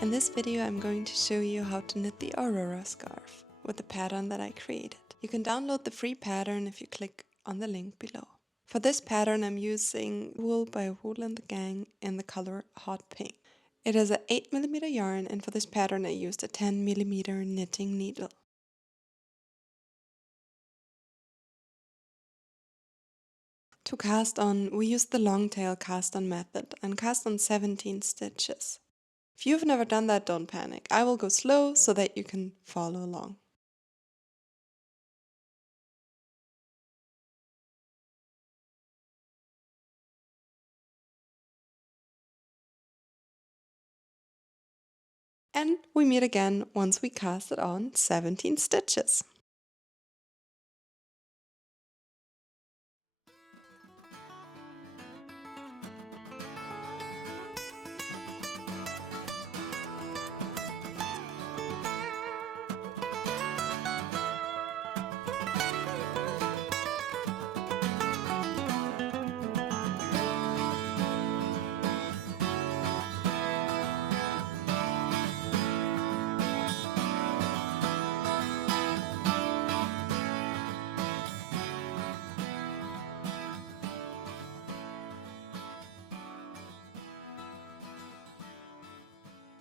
In this video I'm going to show you how to knit the Aurora scarf with the pattern that I created. You can download the free pattern if you click on the link below. For this pattern I'm using wool by Wool and the Gang in the color Hot Pink. It is an 8mm yarn, and for this pattern I used a 10mm knitting needle. To cast on, we used the long tail cast on method and cast on 17 stitches. If you've never done that, don't panic. I will go slow so that you can follow along. And we meet again once we cast it on 17 stitches.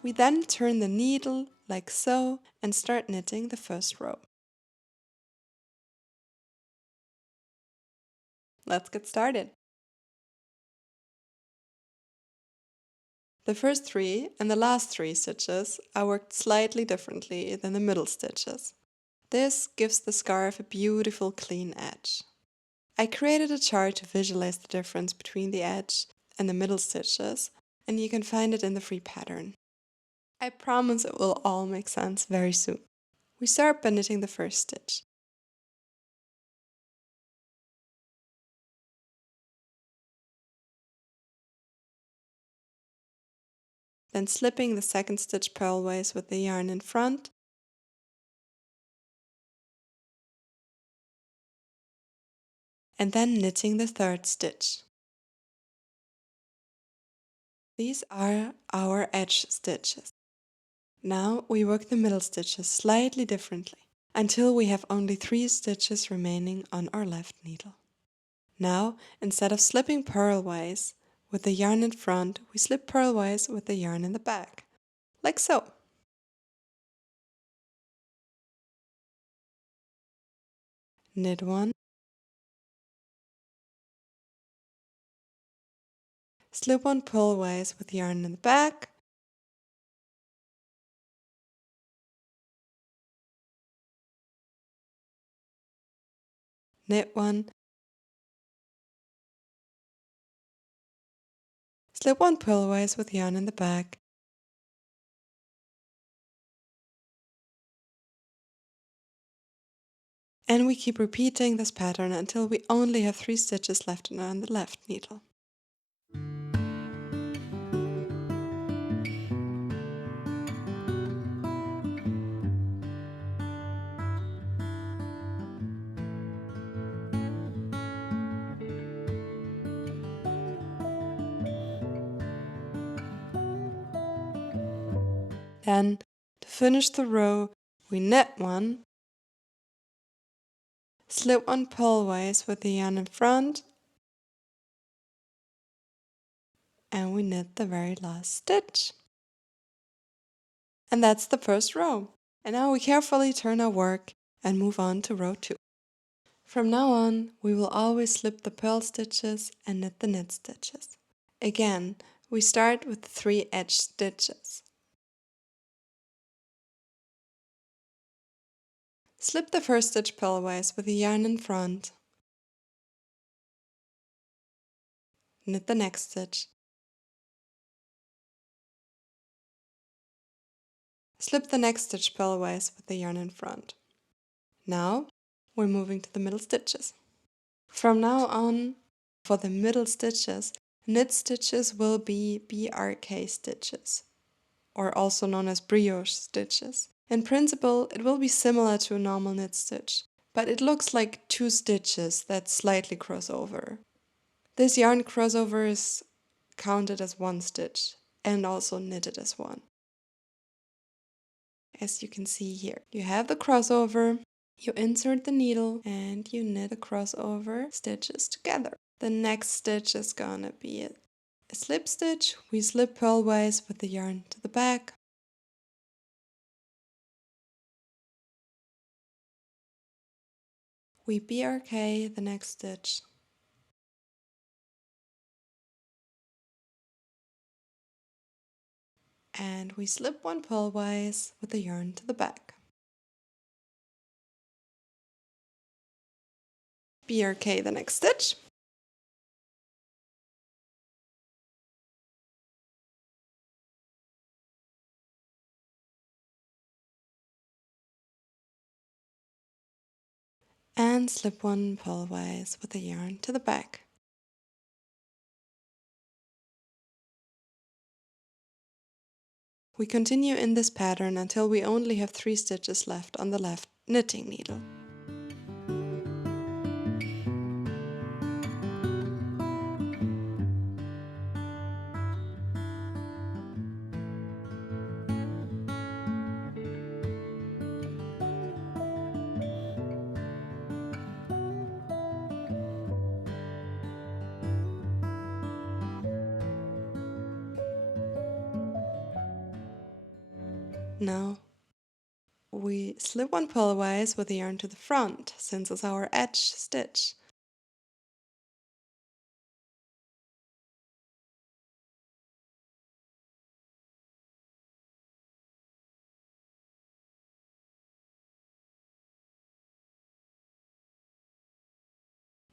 We then turn the needle like so and start knitting the first row. Let's get started. The first 3 and the last 3 stitches are worked slightly differently than the middle stitches. This gives the scarf a beautiful clean edge. I created a chart to visualize the difference between the edge and the middle stitches, and you can find it in the free pattern. I promise it will all make sense very soon. We start by knitting the first stitch. Then slipping the second stitch purlways with the yarn in front, and then knitting the third stitch. These are our edge stitches. Now we work the middle stitches slightly differently, until we have only 3 stitches remaining on our left needle. Now, instead of slipping purlways with the yarn in front, we slip purlways with the yarn in the back, like so. Knit 1, slip 1 purlways with yarn in the back, knit 1, slip 1 purlways with yarn in the back, and we keep repeating this pattern until we only have 3 stitches left on the left needle. Then, to finish the row, we knit 1, slip 1 purlways with the yarn in front, and we knit the very last stitch. And that's the first row. And now we carefully turn our work and move on to row 2. From now on, we will always slip the purl stitches and knit the knit stitches. Again, we start with the 3 edge stitches. Slip the first stitch purlways with the yarn in front. Knit the next stitch. Slip the next stitch purlways with the yarn in front. Now, we're moving to the middle stitches. From now on, for the middle stitches, knit stitches will be BRK stitches, or also known as brioche stitches. In principle, it will be similar to a normal knit stitch, but it looks like 2 stitches that slightly cross over. This yarn crossover is counted as 1 stitch and also knitted as one. as you can see here. You have the crossover, you insert the needle, and you knit the crossover stitches together. The next stitch is gonna be a slip stitch. We slip purlwise with the yarn to the back. We BRK the next stitch. And we slip one purlwise with the yarn to the back. BRK the next stitch. And slip one purlwise with the yarn to the back. We continue in this pattern until we only have 3 stitches left on the left knitting needle. Now we slip one purlwise with the yarn to the front, since it's our edge stitch.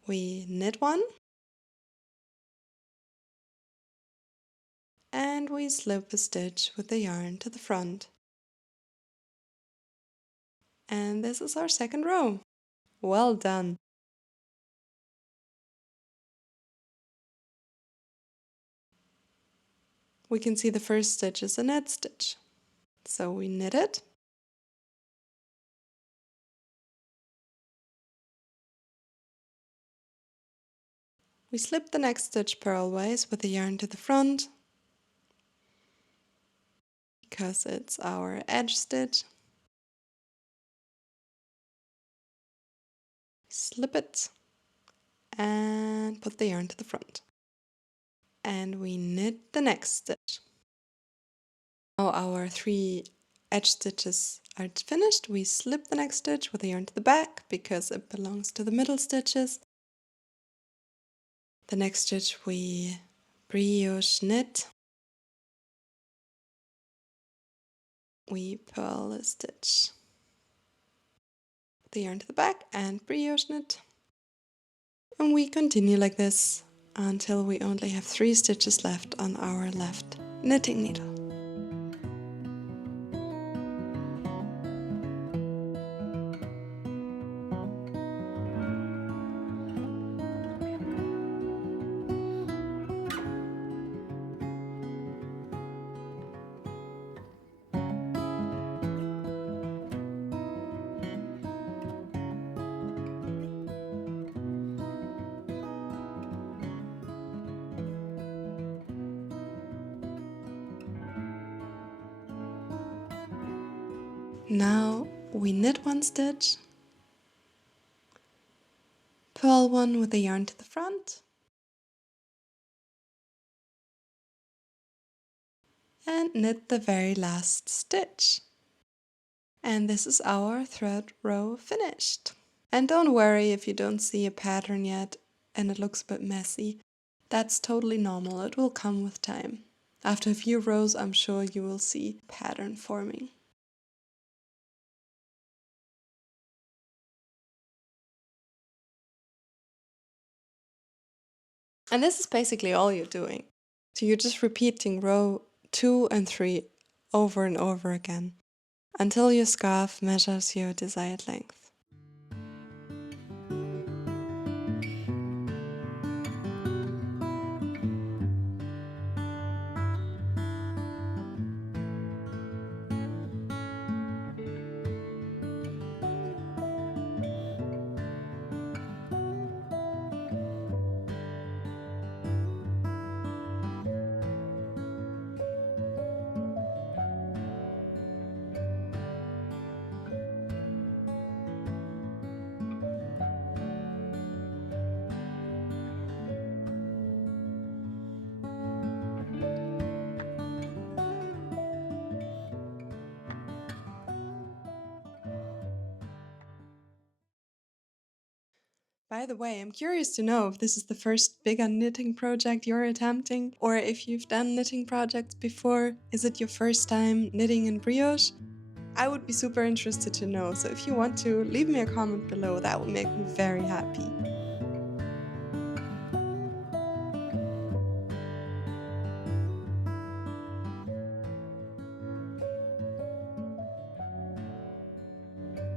We knit one, and we slip a stitch with the yarn to the front. And this is our second row. Well done! We can see the first stitch is a knit stitch. So we knit it, we slip the next stitch purlwise with the yarn to the front, because it's our edge stitch. Slip it and put the yarn to the front. And we knit the next stitch. Now our 3 edge stitches are finished. We slip the next stitch with the yarn to the back because it belongs to the middle stitches. The next stitch we brioche knit. We purl a stitch with the yarn to the back and brioche knit. And we continue like this until we only have 3 stitches left on our left knitting needle. Now we knit one stitch, purl one with the yarn to the front, and knit the very last stitch. And this is our thread row finished. And don't worry if you don't see a pattern yet and it looks a bit messy. That's totally normal, it will come with time. After a few rows, I'm sure you will see pattern forming. And this is basically all you're doing. So you're just repeating row 2 and 3 over and over again until your scarf measures your desired length. By the way, I'm curious to know if this is the first bigger knitting project you're attempting, or if you've done knitting projects before. Is it your first time knitting in brioche? I would be super interested to know, so if you want to, leave me a comment below. That would make me very happy.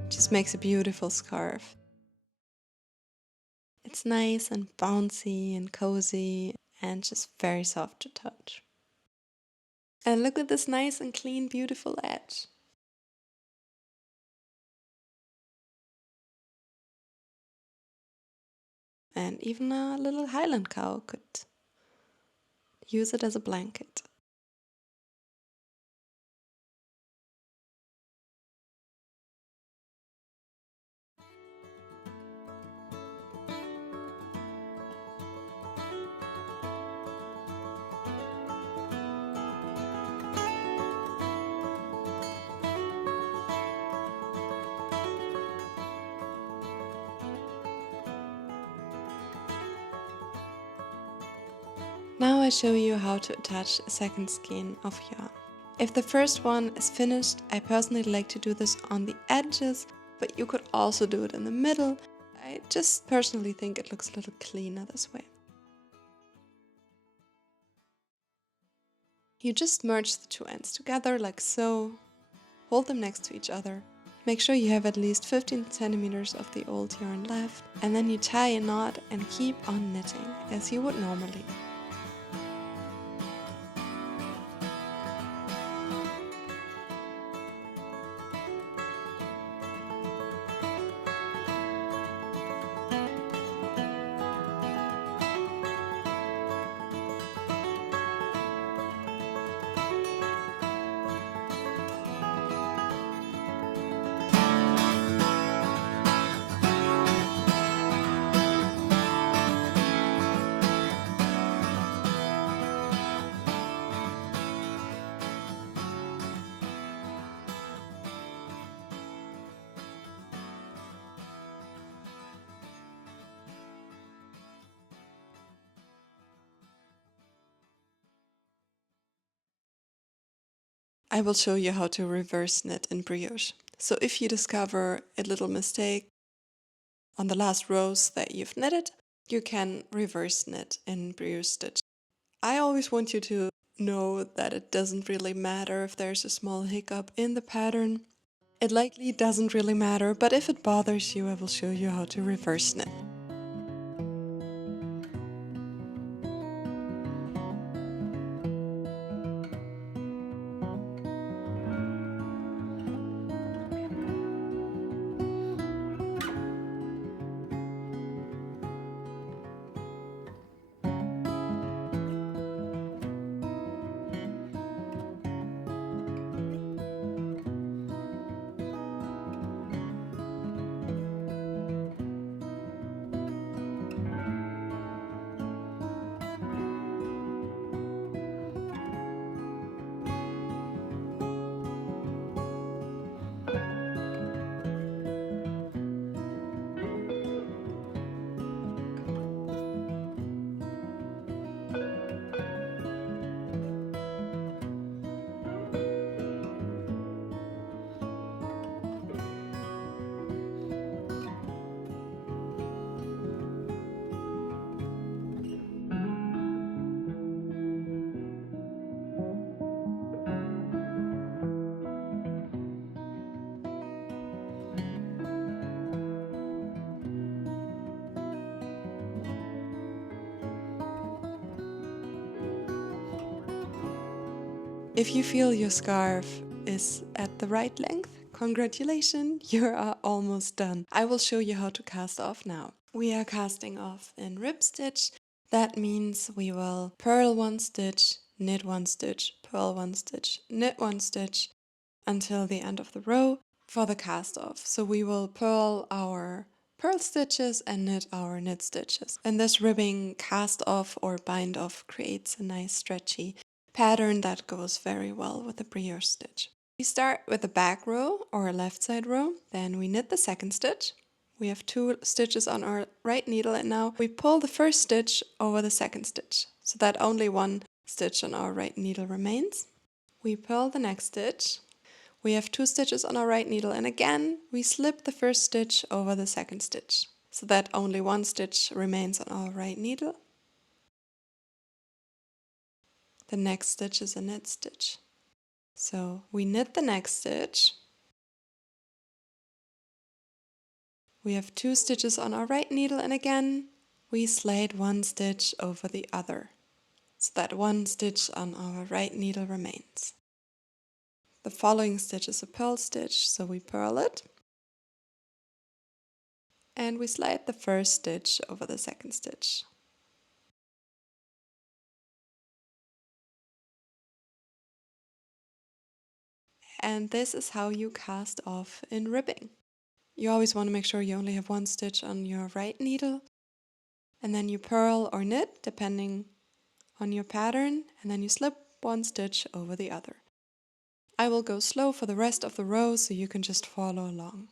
Just makes a beautiful scarf. It's nice and bouncy and cozy and just very soft to touch. And look at this nice and clean, beautiful edge. And even a little Highland cow could use it as a blanket. Now I show you how to attach a second skein of yarn. If the first one is finished, I personally like to do this on the edges, but you could also do it in the middle. I just personally think it looks a little cleaner this way. You just merge the two ends together like so, hold them next to each other. Make sure you have at least 15 centimeters of the old yarn left, and then you tie a knot and keep on knitting as you would normally. I will show you how to reverse knit in brioche. So if you discover a little mistake on the last rows that you've knitted, you can reverse knit in brioche stitch. I always want you to know that it doesn't really matter if there's a small hiccup in the pattern. It likely doesn't really matter, but if it bothers you, I will show you how to reverse knit. If you feel your scarf is at the right length, congratulations, you are almost done. I will show you how to cast off now. We are casting off in rib stitch. That means we will purl one stitch, knit one stitch, purl one stitch, knit one stitch until the end of the row for the cast off. So we will purl our purl stitches and knit our knit stitches. And this ribbing cast off or bind off creates a nice stretchy pattern that goes very well with the brioche stitch. We start with the back row or left side row, then we knit the second stitch, We have 2 stitches on our right needle, and now we pull the first stitch over the second stitch so that only 1 stitch on our right needle remains. We purl the next stitch. We have 2 stitches on our right needle, and again we slip the first stitch over the second stitch so that only 1 stitch remains on our right needle. The next stitch is a knit stitch. So we knit the next stitch. We have 2 stitches on our right needle, and again we slide 1 stitch over the other so that 1 stitch on our right needle remains. The following stitch is a purl stitch, so we purl it and we slide the first stitch over the second stitch. And this is how you cast off in ribbing. You always want to make sure you only have 1 stitch on your right needle, and then you purl or knit depending on your pattern, and then you slip 1 stitch over the other. I will go slow for the rest of the row so you can just follow along.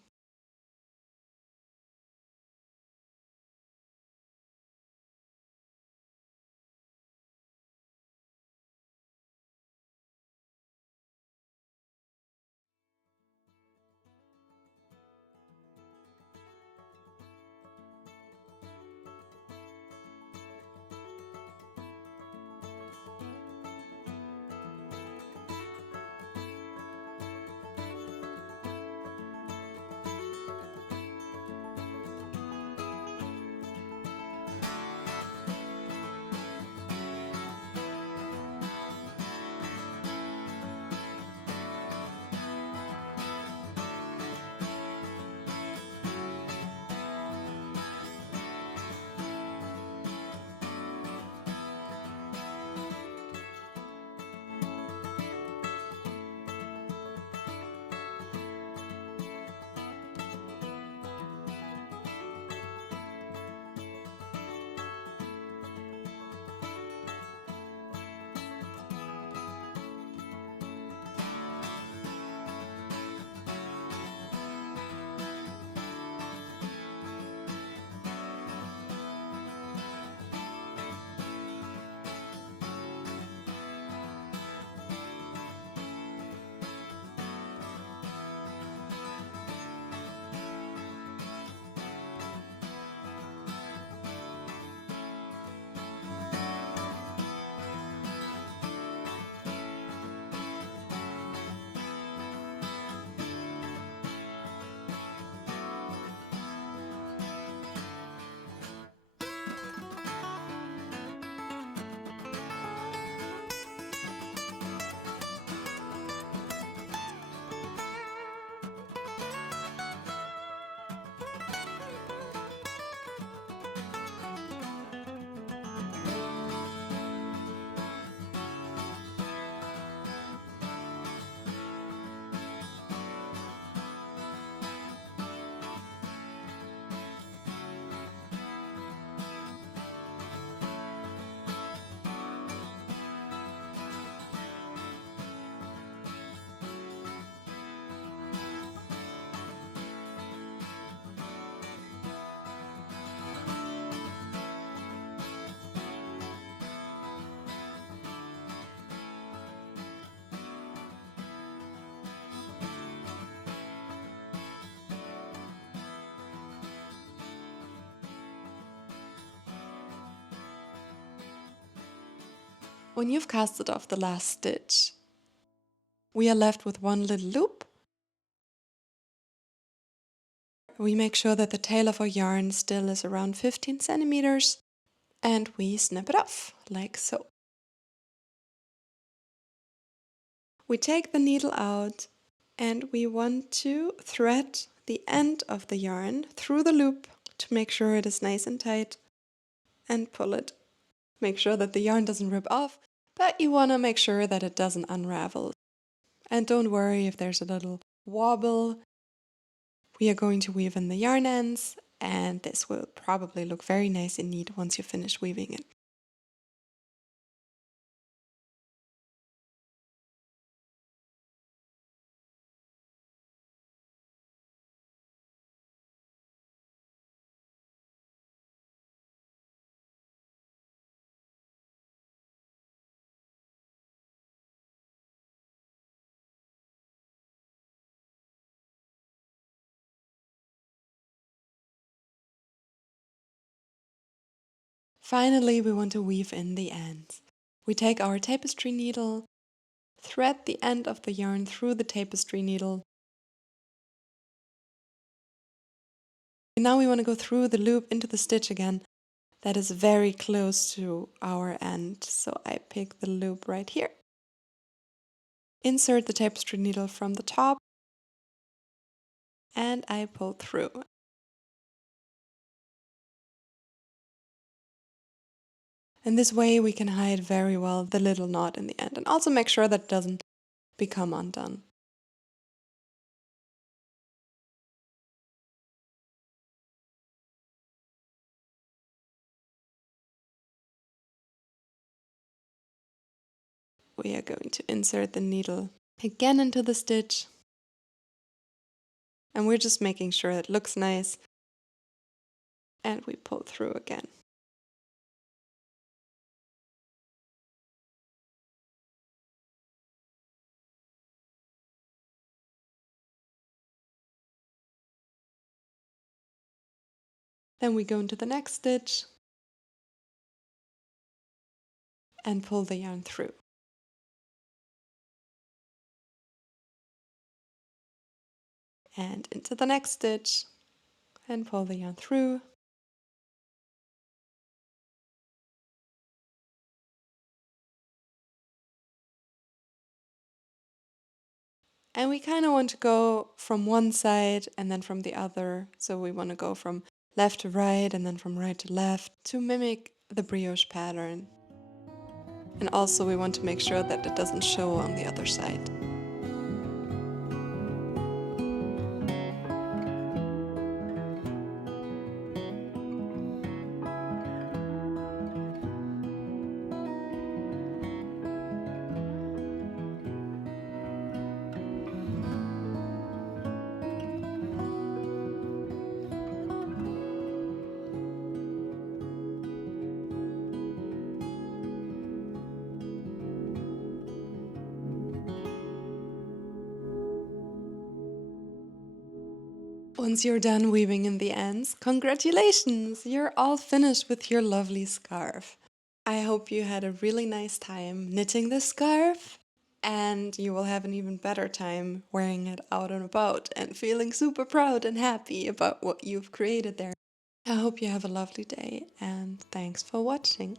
When you've casted off the last stitch, we are left with 1 little loop. We make sure that the tail of our yarn still is around 15 centimeters, and we snip it off, like so. We take the needle out, and we want to thread the end of the yarn through the loop to make sure it is nice and tight, and pull it. Make sure that the yarn doesn't rip off, but you want to make sure that it doesn't unravel. And don't worry if there's a little wobble. We are going to weave in the yarn ends, and this will probably look very nice and neat once you finish weaving it. Finally, we want to weave in the ends. We take our tapestry needle, thread the end of the yarn through the tapestry needle. Now we want to go through the loop into the stitch again that is very close to our end. So I pick the loop right here. Insert the tapestry needle from the top and I pull through. And this way we can hide very well the little knot in the end and also make sure that it doesn't become undone. We are going to insert the needle again into the stitch. And we're just making sure it looks nice. And we pull through again. Then we go into the next stitch and pull the yarn through. And into the next stitch and pull the yarn through. And we kind of want to go from one side and then from the other. So we want to go from left to right and then from right to left to mimic the brioche pattern. And also we want to make sure that it doesn't show on the other side. Once you're done weaving in the ends, congratulations! You're all finished with your lovely scarf. I hope you had a really nice time knitting this scarf and you will have an even better time wearing it out and about and feeling super proud and happy about what you've created there. I hope you have a lovely day and thanks for watching.